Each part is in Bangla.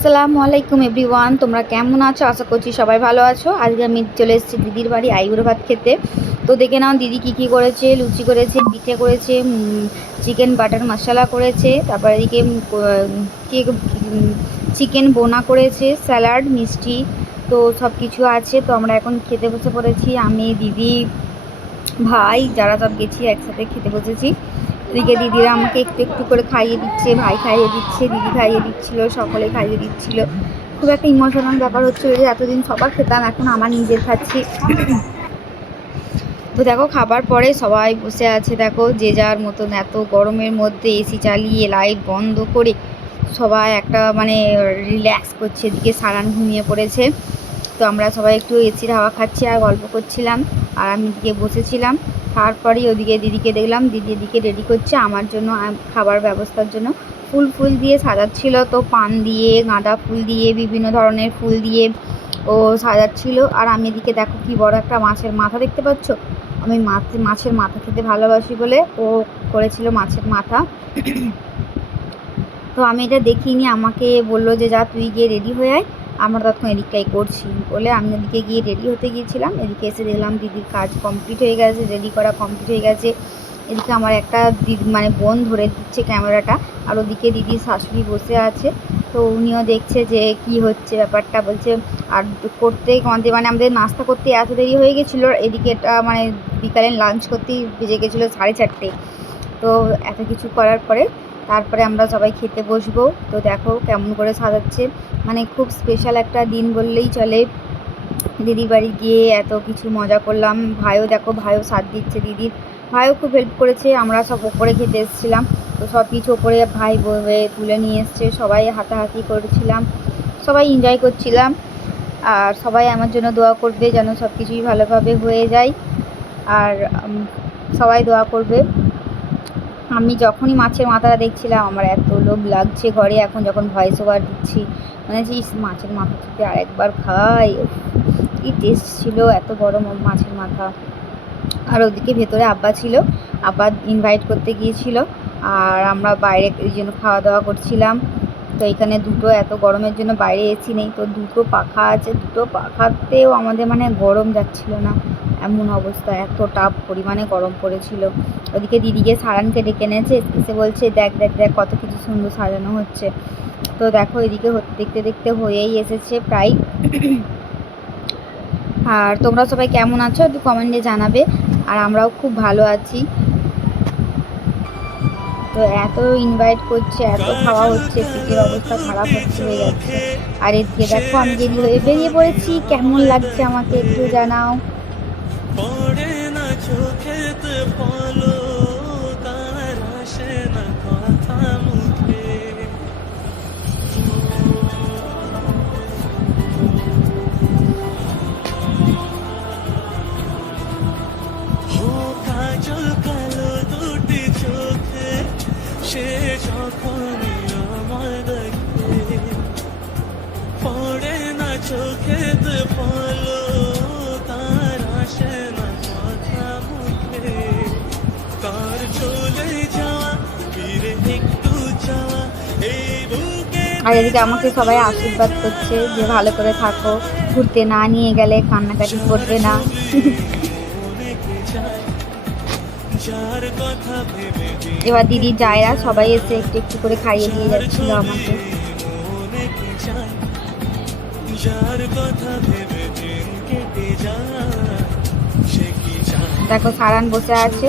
আসসালামু আলাইকুম এভরিওয়ান, তোমরা কেমন আছো? আশা করছি সবাই ভালো আছো। আজকে আমি চলে এসেছি দিদির বাড়ি আইবুড়ো ভাত খেতে। তো দেখে নাও, দিদি কী কী করেছে, লুচি করেছে, পিঠে করেছে চিকেন বাটার মশলা করেছে, তারপর এদিকে কেক চিকেন বোনা করেছে, স্যালাড, মিষ্টি, তো সব কিছু আছে। তো আমরা এখন খেতে বসে পড়েছি। আমি, দিদি, ভাই, যারা সব গেছি একসাথে খেতে বসেছি। এদিকে দিদিরা আমাকে একটু একটু করে খাইয়ে দিচ্ছে, ভাই খাইয়ে দিচ্ছে, দিদি খাইয়ে দিচ্ছিল, সকলে খাইয়ে দিচ্ছিল। খুব একটা ইমোশনাল ব্যাপার হচ্ছিল যে এতদিন সবার খেতাম, এখন আমার নিজের খাচ্ছি। তো দেখো খাবার পরে সবাই বসে আছে, দেখো যে যার মতন এত গরমের মধ্যে এসি চালিয়ে লাইট বন্ধ করে সবাই একটা মানে রিল্যাক্স করছে, এদিকে সারান ঘুমিয়ে পড়েছে। তো আমরা সবাই একটু এসির হাওয়া খাচ্ছি আর গল্প করছিলাম, আর আমি দিকে বসেছিলাম। তারপরেই ওদিকে দিদিকে দেখলাম, দিদি এদিকে রেডি করছে। আমার জন্য খাবার ব্যবস্থার জন্য ফুল ফুল দিয়ে সাজাচ্ছিল। তো পান দিয়ে, গাঁদা ফুল দিয়ে, বিভিন্ন ধরনের ফুল দিয়ে ও সাজাচ্ছিল। আর আমি এদিকে দেখো কি বড় একটা মাছের মাথা দেখতে পাচ্ছ? আমি মাছ মাছের মাথা খেতে ভালোবাসি বলে ও করেছিল মাছের মাথা। তো আমি এটা দেখিনি। আমাকে বলল যে, যা, তুই গিয়ে রেডি হয়ে আয়। আমরা তখন এদিকটাই করছি বলে আমি এদিকে গিয়ে রেডি হতে গিয়েছিলাম। এদিকে এসে দেখলাম দিদির কাজ কমপ্লিট হয়ে গেছে রেডি করা কমপ্লিট হয়ে গেছে। এদিকে আমার একটা দিদি মানে বোন ধরে দিচ্ছে ক্যামেরাটা আর ওদিকে দিদির শাশুড়ি বসে আছে। তো উনিও দেখছে যে কি হচ্ছে ব্যাপারটা, বলছে, আর করতে আমাদের মানে আমাদের নাস্তা করতে এত দেরি হয়ে গেছিল, এদিকে মানে বিকালে লাঞ্চ করতেই বেজে গেছিল সাড়ে চারটে। তো এত কিছু করার পরে তারপরে আমরা সবাই খেতে বসবো। তো দেখো কেমন করে সাজাচ্ছে। মানে খুব স্পেশাল একটা দিন বললেই চলে। দিদি বাড়ি গিয়ে এত কিছু মজা করলাম। ভাইও দেখো, ভাইও সাথ দিচ্ছে দিদির। ভাইও খুব হেল্প করেছে, আমরা সব ওপরে খেতে এসেছিলাম। তো সব কিছু ওপরে ভাই বয়ে তুলে নিয়ে এসছে। সবাই হাতাহাতি করেছিলাম। সবাই এনজয় করছিলাম। আর সবাই আমার জন্য দোয়া করবে যেন সব কিছুই ভালোভাবে হয়ে যায়। আর সবাই দোয়া করবে। আমি যখনই মাছের মাথাটা দেখছিলাম, আমার এত লোভ লাগছে ঘরে, এখন যখন ভয়েস ওভার দিচ্ছি মানে যে মাছের মাথা থেকে আরেকবার খাই। কি টেস্ট ছিল, এত বড় মাছের মাথা। আর ওদিকে ভেতরে আব্বা ছিল, আব্বা ইনভাইট করতে গিয়েছিল, আর আমরা বাইরে এই জন্য খাওয়া দাওয়া করছিলাম। তো এখানে দুটো এত গরমের জন্য বাইরে এসি নেই, তো দুটো পাখা আছে, দুটো পাখাতেও আমাদের মানে গরম যাচ্ছিল না। এমন অবস্থা এত টাপ পরিমাণে গরম পড়েছিল। ওদিকে দিদিকে সারানকে ডেকে এনেছে, এসে বলছে, দেখ দেখ দেখ, কত কিছু সুন্দর সাজানো হচ্ছে। তো দেখো এদিকে দেখতে দেখতে হয়েই এসেছে প্রায়। আর তোমরা সবাই কেমন আছো একটু কমেন্টে জানাবে। আর আমরাও খুব ভালো আছি। তো এত ইনভাইট করছে, এত খাওয়া হচ্ছে পিঠের অবস্থা খারাপ হচ্ছে, হয়ে যাচ্ছে। আর এদিকে দেখো আমি হয়ে বেরিয়ে পড়েছি, কেমন লাগছে আমাকে একটু জানাও। পড়ে না চোখেতে পলো আর এদিকে আমাকে সবাই আশীর্বাদ করছে যে ভালো করে থাকো, ঘুরতে না নিয়ে গেলে কান্নাকাটি করবে না। এবার দিদি জায়রা সবাই এসে একটু একটু করে খাইয়ে দিয়ে যাচ্ছিল আমাকে। দেখো, সারান বসে আছে,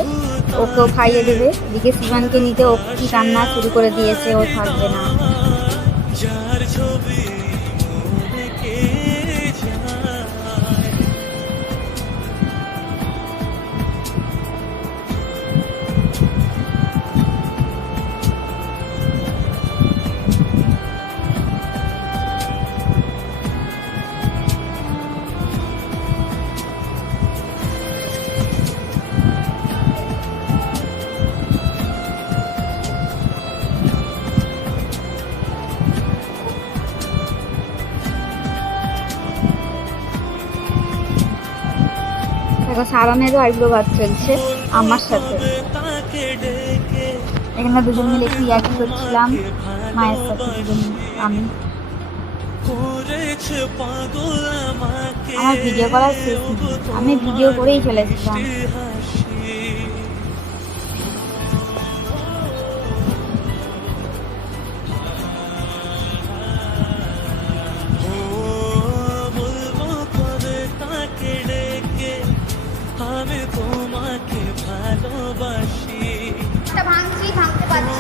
ওকেও খাইয়ে দেবে। এদিকে সিমানকে নিতে ও কি কান্না শুরু করে দিয়েছে, ও থাকবে না। দেখো সারানেরও আইব্রো বাদ চলছে আমার সাথে। এখানে দুজন মিলে একটু ইয়াকি করছিলাম, মায়ের সাথে দুজন আমি। আমার ভিডিও করার আমি ভিডিও করেই চলে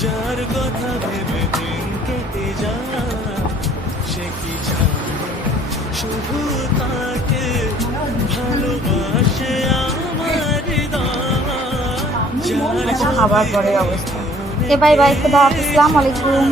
যার কথা ভেবে দিন কেটে যা সে কি জানে? শুধু তাকে ভালোবাসে আমার যার খাবার পরের অবস্থা। বাই বাই খুদা আসসালামু আলাইকুম।